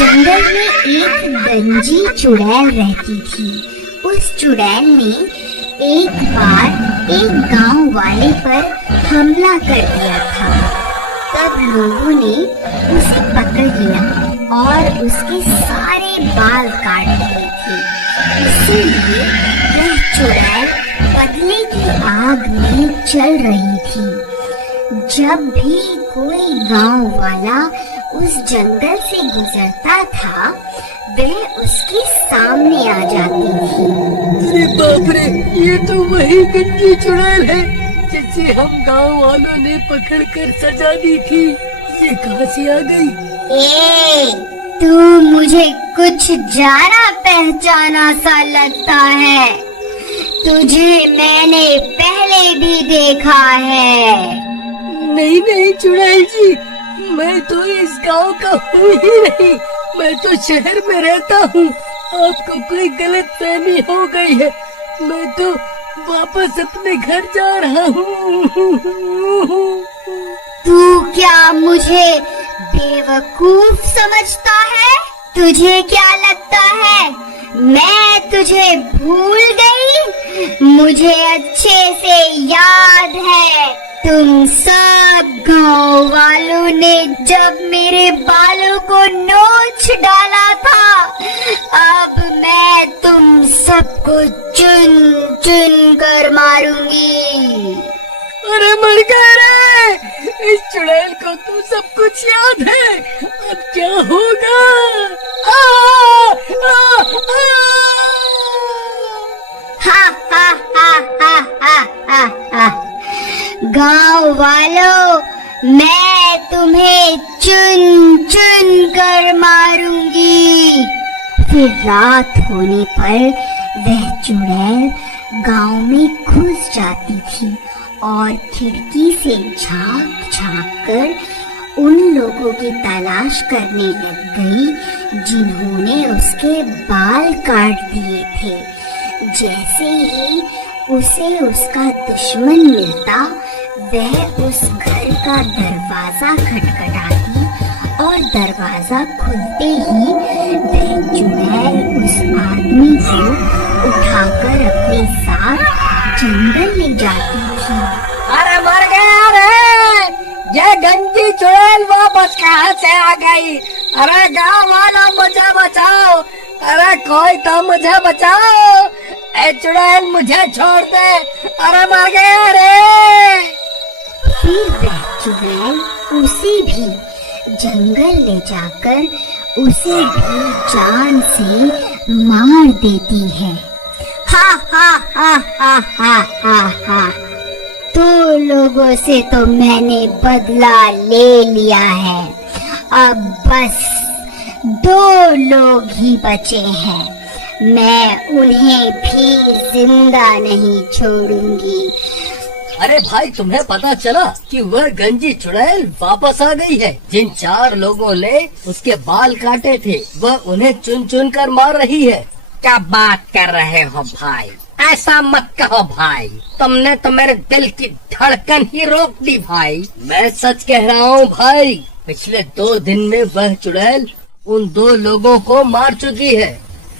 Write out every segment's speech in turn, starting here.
जंगल में एक गंजी चुड़ैल रहती थी। उस चुड़ैल ने एक बार एक गांव वाले पर हमला कर दिया था। तब लोगों ने उसे पकड़ लिया और उसके सारे बाल काट दिए थे। इसीलिए वह चुड़ैल बदले की आग में जल रही थी। जब भी कोई गांव वाला उस जंगल से गुजरता था, वह उसके सामने आ जाती थी। अरे बाप रे, ये तो वही गंजी चुड़ैल है जिसे हम गांव वालों ने पकड़ कर सजा दी थी। ये कहाँ से आ गई? तू मुझे कुछ जाना पहचाना सा लगता है। तुझे मैंने पहले भी देखा है। नहीं नहीं चुड़ैल जी, मैं तो इस गांव का हूँ ही नहीं, मैं तो शहर में रहता हूँ। आपको कोई गलत फहमी हो गई है। मैं तो वापस अपने घर जा रहा हूँ। तू क्या मुझे बेवकूफ समझता है? तुझे क्या लगता है मैं तुझे भूल गई? मुझे अच्छे से याद है, तुम सब गांव वालों ने जब मेरे बालों को नोच डाला था। अब मैं तुम सबको चुन चुन कर मारूंगी। अरे मर गए रे! इस चुड़ैल को तो सब कुछ याद है। अब क्या होगा? आ, आ, आ! हा हा हा हा हा हा हा। गांव वालों, मैं तुम्हें चुन चुन कर मारूंगी। फिर रात होने पर वह चुड़ैल गांव में घुस जाती थी और खिड़की से झांक झांक कर उन लोगों की तलाश करने लग गई जिन्होंने उसके बाल काट दिए थे। जैसे ही उसे उसका दुश्मन मिलता, वह उस घर का दरवाजा खटखटाती और दरवाजा खुलते ही वह चुड़ैल उस आदमी को उठाकर अपने साथ जंगल ले जाती थी। अरे मर गया रे! ये गंजी चुड़ैल वापस कहाँ से आ गई? अरे गांव वालों, मुझे बचाओ! अरे कोई तो मुझे बचाओ! ए चुड़ैल, मुझे छोड़ दे! अरे मर गया रे! फिर वह चुड़ैल उसे भी जंगल ले जाकर उसे भी जान से मार देती है। हा हा हा हा हा हा हा। तो लोगों से तो मैंने बदला ले लिया है। अब बस 2 लोग ही बचे हैं। मैं उन्हें भी जिंदा नहीं छोड़ूंगी। अरे भाई, तुम्हें पता चला कि वह गंजी चुड़ैल वापस आ गई है? जिन 4 लोगों ने उसके बाल काटे थे, वह उन्हें चुन चुन कर मार रही है। क्या बात कर रहे हो भाई? ऐसा मत कहो भाई, तुमने तो मेरे दिल की धड़कन ही रोक दी भाई। मैं सच कह रहा हूँ भाई, पिछले 2 दिन में वह चुड़ैल उन 2 लोगों को मार चुकी है।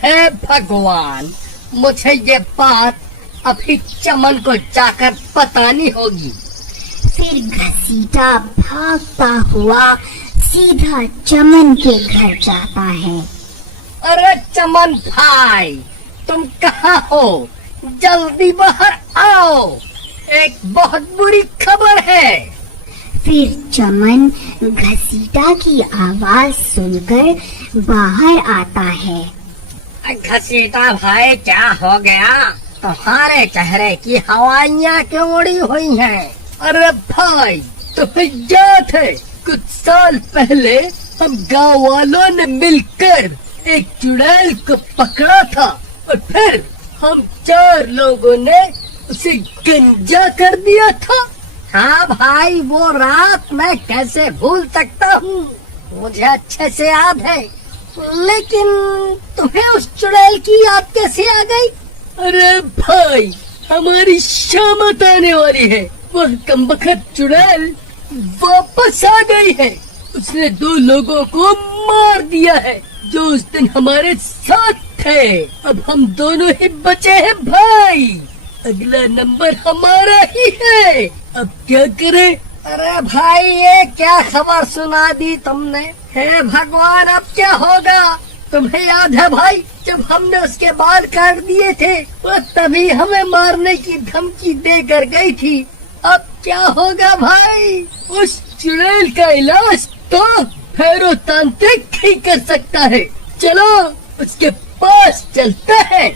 हे भगवान, मुझे ये बात अभी चमन को जाकर बतानी होगी। फिर घसीटा भागता हुआ सीधा चमन के घर जाता है। अरे चमन भाई, तुम कहाँ हो? जल्दी बाहर आओ, एक बहुत बुरी खबर है। फिर चमन घसीटा की आवाज सुनकर बाहर आता है। घसीटा भाई, क्या हो गया? तुम्हारे चेहरे की हवाइयाँ क्यों उड़ी हुई हैं? अरे भाई, तुम्हें याद है कुछ साल पहले हम गांव वालों ने मिलकर एक चुड़ैल को पकड़ा था और फिर हम 4 लोगों ने उसे गंजा कर दिया था। हाँ भाई, वो रात मैं कैसे भूल सकता हूँ, मुझे अच्छे से याद है। लेकिन तुम्हें उस चुड़ैल की याद कैसे आ गई? अरे भाई, हमारी शामत आने वाली है। वह कमबख्त चुड़ैल वापस आ गई है। उसने 2 लोगों को मार दिया है। जो उस दिन हमारे साथ थे। अब हम दोनों ही बचे हैं भाई। अगला नंबर हमारा ही है। अब क्या करें? अरे भाई, ये क्या खबर सुना दी तुमने? हे भगवान, अब क्या होगा? तुम्हें याद है भाई, जब हमने उसके बाल काट दिए थे वो तभी हमें मारने की धमकी देकर गई थी। अब क्या होगा भाई? उस चुड़ैल का इलाज तो भैरव तांत्रिक ही कर सकता है। चलो उसके पास चलते हैं।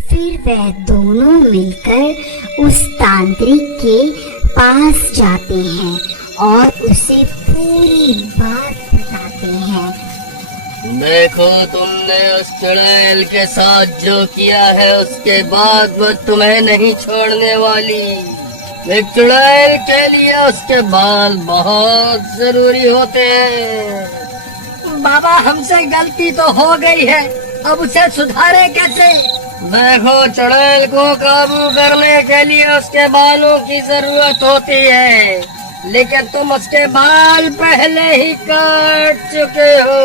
फिर वह दोनों मिलकर उस तांत्रिक के पास जाते हैं और उसे पूरी बात बताते हैं। देखो, तुमने उस चुड़ैल के साथ जो किया है उसके बाद वो तुम्हें नहीं छोड़ने वाली। एक चुड़ैल के लिए उसके बाल बहुत जरूरी होते हैं। बाबा, हमसे गलती तो हो गई है, अब उसे सुधारे कैसे? देखो, चुड़ैल को काबू करने के लिए उसके बालों की जरूरत होती है, लेकिन तुम उसके बाल पहले ही काट चुके हो।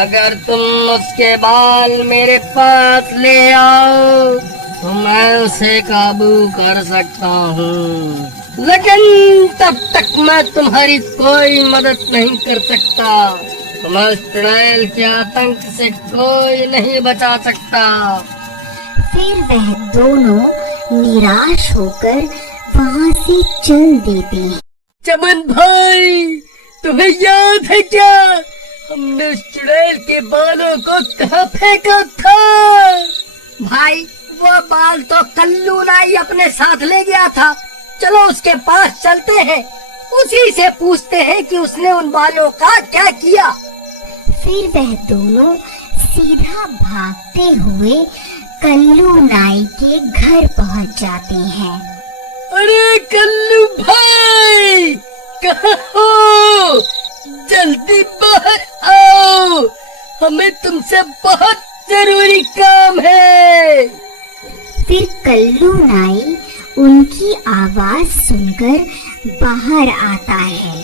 अगर तुम उसके बाल मेरे पास ले आओ तो मैं उसे काबू कर सकता हूँ, लेकिन तब तक मैं तुम्हारी कोई मदद नहीं कर सकता। तुम्हें उस चुड़ैल के आतंक से कोई नहीं बचा सकता। फिर वह दोनों निराश होकर वहाँ से चल देते हैं। चमन भाई, तुम्हें याद है क्या, हमने उस चुड़ैल के बालों को कहाँ फेंका था? भाई, वो बाल तो कल्लू नाई अपने साथ ले गया था। चलो उसके पास चलते हैं, उसी से पूछते हैं कि उसने उन बालों का क्या किया। फिर वह दोनों सीधा भागते हुए कल्लू नाई के घर पहुँच जाते हैं। अरे कल्लू भाई, कहाँ हो? जल्दी बाहर आओ, हमें तुमसे बहुत जरूरी काम है। फिर कल्लू नाई उनकी आवाज सुनकर बाहर आता है।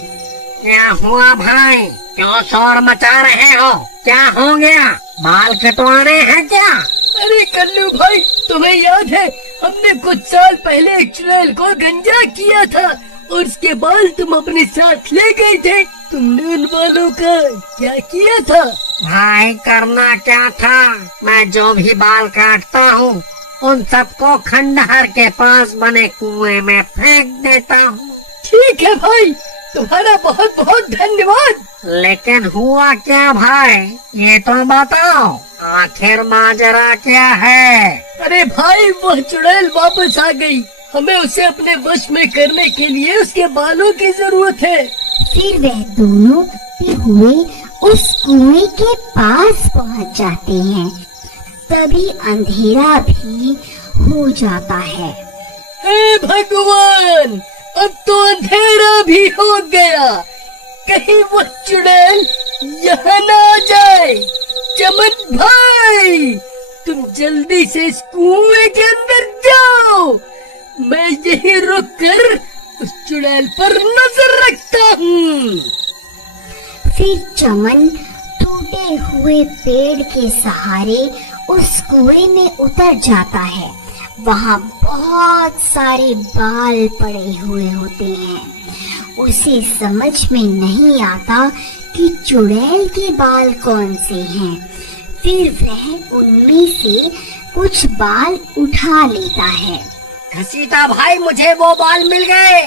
क्या हुआ भाई? क्यों शोर मचा रहे हो? क्या हो गया? बाल कटवाने हैं क्या? अरे कल्लू भाई, तुम्हें याद है हमने कुछ साल पहले एक चुड़ैल को गंजा किया था और उसके बाल तुम अपने साथ ले गए थे। तुमने उन बालों का क्या किया था? भाई, करना क्या था? मैं जो भी बाल काटता हूँ उन सबको खंडहर के पास बने कुएं में फेंक देता हूँ। ठीक है भाई, तुम्हारा बहुत बहुत धन्यवाद। लेकिन हुआ क्या भाई, ये तो बताओ, आखिर माजरा क्या है? अरे भाई, वह चुड़ैल वापस आ गई। हमें उसे अपने वश में करने के लिए उसके बालों की जरूरत है। फिर वह दोनों हुए उस कुएं के पास पहुंच जाते हैं। तभी अंधेरा भी हो जाता है। हे भगवान, अब तो अंधेरा भी हो गया। कहीं वो चुड़ैल यहाँ न आ जाए। चमन भाई, तुम जल्दी से इस कुएं के अंदर जाओ। मैं यही रुक कर उस चुड़ैल पर नजर रखता हूँ। फिर चमन टूटे हुए पेड़ के सहारे उस कुएं में उतर जाता है। वहाँ बहुत सारे बाल पड़े हुए होते हैं। उसे समझ में नहीं आता कि चुड़ैल के बाल कौन से हैं। फिर वह उनमें से कुछ बाल उठा लेता है। घसीटा भाई, मुझे वो बाल मिल गए।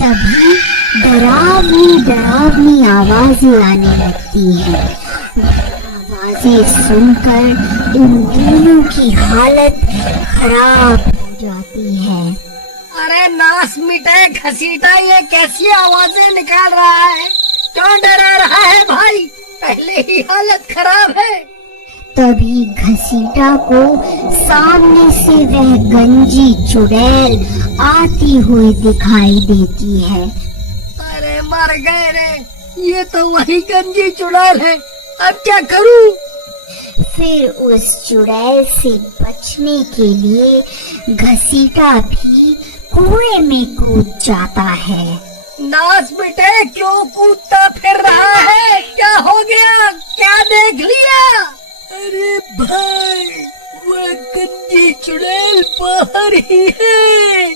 तभी डरावनी आवाजें आने लगती हैं। आवाजें सुनकर इन दोनों की हालत खराब हो जाती है। अरे नास मिटे घसीटा, ये कैसी आवाजें निकाल रहा है? क्यों डरा रहा है भाई? पहले ही हालत खराब है। तभी घसीटा को सामने से वह गंजी चुड़ैल आती हुई दिखाई देती है। अरे मर गए रे, ये तो वही गंजी चुड़ैल है। अब क्या करूं? फिर उस चुड़ैल से बचने के लिए घसीटा भी कुएं में कूद जाता है। नास बेटे, क्यों कूदता फिर रहा है? क्या हो गया? क्या देख देख लिया? अरे भाई, वह गंदी चुड़ैल बाहर ही है।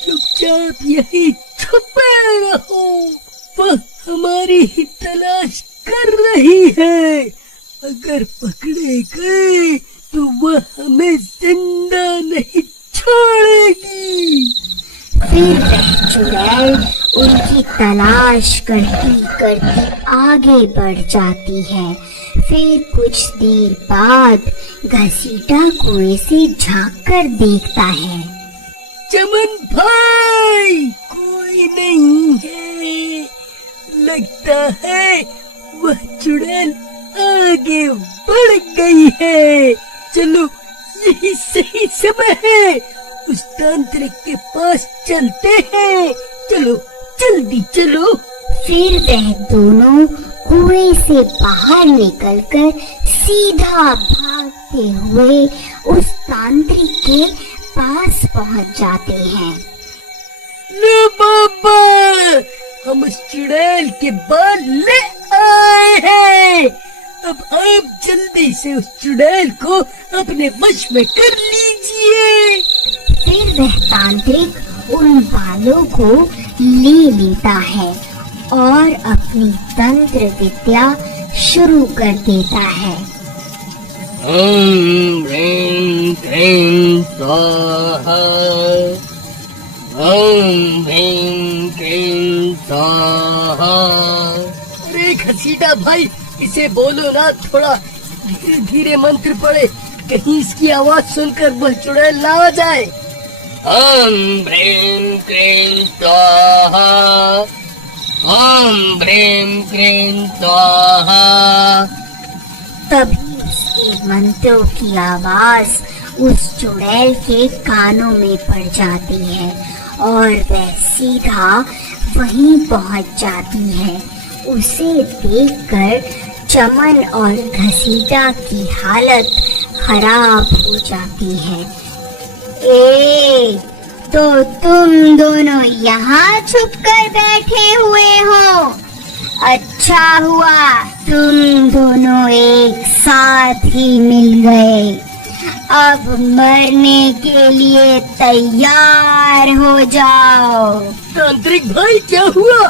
चुपचाप यही छुपे रहो, वह हमारी ही तलाश कर रही है। अगर पकड़े गए तो वह हमें जिंदा नहीं छोड़ेगी। फिर वह चुड़ैल उनकी तलाश करती करती आगे बढ़ जाती है। फिर कुछ देर बाद घसीटा कुएं से झांक कर देखता है। चमन भाई, कोई नहीं है। लगता है वह चुड़ैल आगे बढ़ गई है। चलो, यही सही समय है, उस तांत्रिक के पास चलते हैं। चलो, जल्दी चलो। फिर वह दोनों कुएं से बाहर निकलकर सीधा भागते हुए उस तांत्रिक के पास पहुंच जाते हैं। लो बाबा, हम उस चुड़ैल के बाल ले आए हैं। अब आप जल्दी से उस चुड़ैल को अपने वश में कर लीजिए। फिर वह तांत्रिक उन बालों को ले लेता है और अपनी तंत्र विद्या शुरू कर देता है। ओम ह्रीं क्लीं स्वाहा, ओम ह्रीं क्लीं स्वाहा। अरे घसीटा भाई, इसे बोलो ना, थोड़ा धीरे धीरे मंत्र पढ़े, कहीं इसकी आवाज सुनकर वह चुड़ैल ना आ जाए। ओम ह्रीं क्लीं स्वाहा, ओम ह्रीं क्लीं स्वाहा। तभी उसके मंत्रों की आवाज उस चुड़ैल के कानों में पड़ जाती है और वह सीधा वहीं पहुंच जाती है। उसे देखकर चमन और घसीटा की हालत खराब हो जाती है। तो तुम दोनों यहाँ छुप कर बैठे हुए हो। अच्छा हुआ तुम दोनों एक साथ ही मिल गए। अब मरने के लिए तैयार हो जाओ। तांत्रिक भाई, क्या हुआ?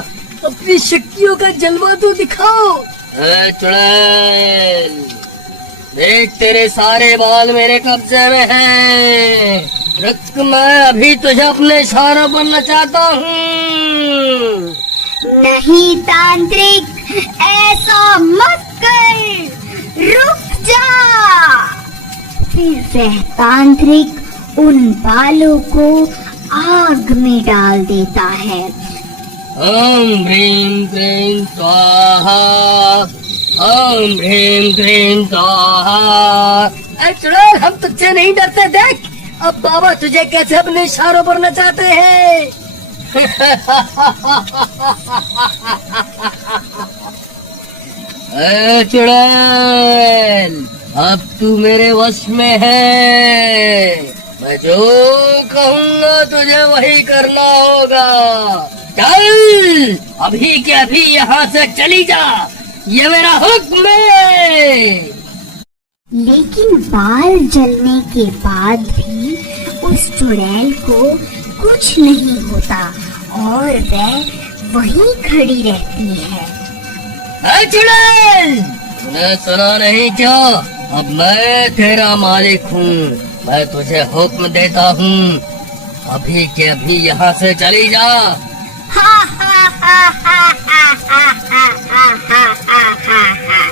अपनी शक्तियों का जलवा तो दिखाओ। चुड़ैल, देख, तेरे सारे बाल मेरे कब्जे में हैं। रुक, मैं अभी तुझे अपने इशारों पर नचाता हूँ। नहीं तांत्रिक, ऐसा मत कर, रुक जा। फिर वह तांत्रिक उन बालों को आग में डाल देता है। ओम ह्रीं क्लीं स्वाहा, ओम ह्रीं क्लीं स्वाहा। अरे चुड़ैल, हम तुझसे नहीं डरते, देख अब बाबा तुझे कैसे अपने इशारों पर नचाते हैं। अरे चुड़ैल, अब तू मेरे वश में है। मैं जो कहूँगा तुझे वही करना होगा। चल, अभी के अभी यहाँ से चली जा, ये मेरा हुक्म है। लेकिन बाल जलने के बाद भी उस चुड़ैल को कुछ नहीं होता और वह वहीं खड़ी रहती है। अरे चुड़ैल, तूने सुना नहीं क्या? अब मैं तेरा मालिक हूँ। मैं तुझे हुक्म देता हूँ, अभी के अभी यहाँ से चली जा। हा हा हा हा हा हा हा हा हा हा हा।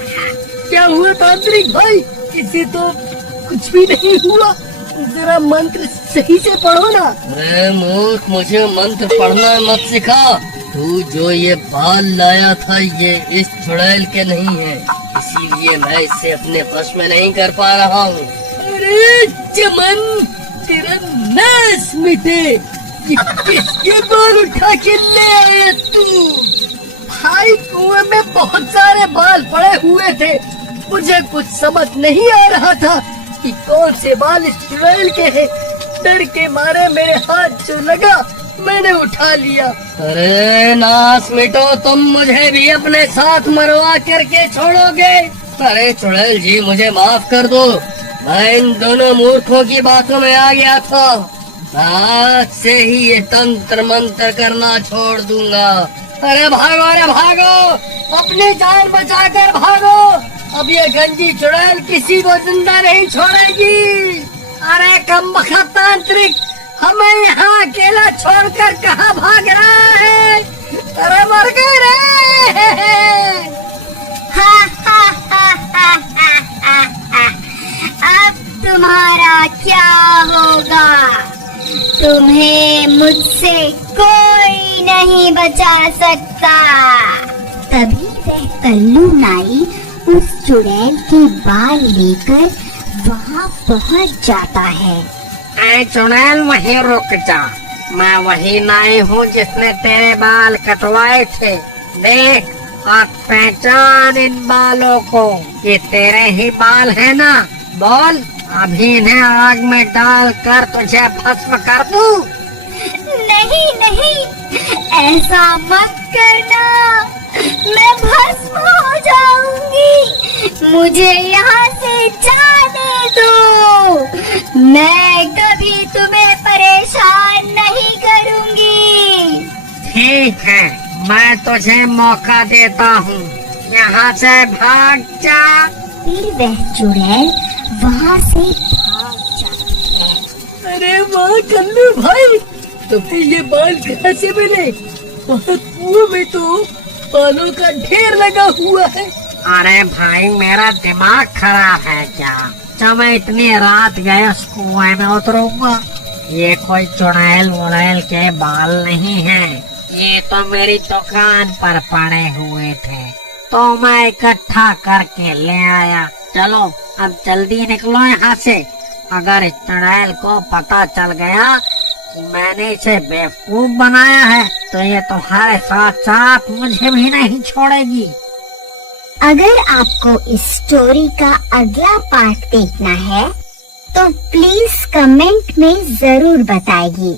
क्या हुआ तांत्रिक भाई? इसे तो कुछ भी नहीं हुआ। जरा मंत्र सही से पढ़ो ना। अरे मूर्ख, मुझे मंत्र पढ़ना मत सिखा। तू जो ये बाल लाया था, ये इस चुड़ैल के नहीं है, इसीलिए मैं इसे अपने वश में नहीं कर पा रहा हूँ। अरे चमन, तेरा नाश मिटे। ये किसके बाल उठा के ले आया तू? भाई, कुएं में बहुत सारे बाल पड़े हुए थे, मुझे कुछ समझ नहीं आ रहा था कि कौन से बाल इस चुड़ैल के हैं। डर के मारे मेरे हाथ जो लगा, मैंने उठा लिया। अरे नाश मिटो, तुम मुझे भी अपने साथ मरवा करके छोड़ोगे? अरे चुड़ैल जी, मुझे माफ कर दो, मैं इन दोनों मूर्खों की बातों में आ गया था। आज से ही ये तंत्र मंत्र करना छोड़ दूंगा। अरे भागो, अपनी जान बचाकर भागो। अब ये गंजी चुड़ैल किसी को जिंदा नहीं छोड़ेगी। अरे कमबख्त तांत्रिक, हमें यहाँ अकेला छोड़कर कहाँ भाग रहा है? अरे मर गए रे। हा हा हा हा हा हा हा। अब तुम्हारा क्या होगा? तुम्हें मुझसे कोई नहीं बचा सकता। तभी वह कल्लू नाई उस चुड़ैल के बाल लेकर वहाँ पहुँच जाता है। ऐ चुड़ैल, वहीं रुक जा। मैं वही नाई हूँ जिसने तेरे बाल कटवाए थे। देख और पहचान इन बालों को, ये तेरे ही बाल है ना? बोल, अभी इन्हें आग में डाल कर तुझे भस्म कर दूं? नहीं, ऐसा मत करना, मैं भस्म हो जाऊंगी। मुझे यहाँ से जाने दो। मैं कभी तुम्हें परेशान नहीं करूंगी। ठीक है, मैं तुझे मौका देता हूँ, यहाँ से भाग जा। फिर वह चुड़ैल वहाँ से भाग जाती है। अरे वाह कल्लू भाई, तुम्हें ये बाल कहाँ से मिले? वहाँ कुएं में तो बालों का ढेर लगा हुआ है। अरे भाई, मेरा दिमाग खराब है क्या? जब मैं इतनी रात गए उस कुएं में उतरूंगा। ये कोई चुड़ैल वुड़ैल के बाल नहीं है, ये तो मेरी दुकान पर पड़े हुए थे, तो मैं इकट्ठा करके ले आया। चलो अब जल्दी निकलो यहाँ से। अगर इस चुड़ैल को पता चल गया कि मैंने इसे बेवकूफ बनाया है, तो ये तुम्हारे साथ साथ मुझे भी नहीं छोड़ेगी। अगर आपको इस स्टोरी का अगला पार्ट देखना है, तो प्लीज कमेंट में जरूर बताइए।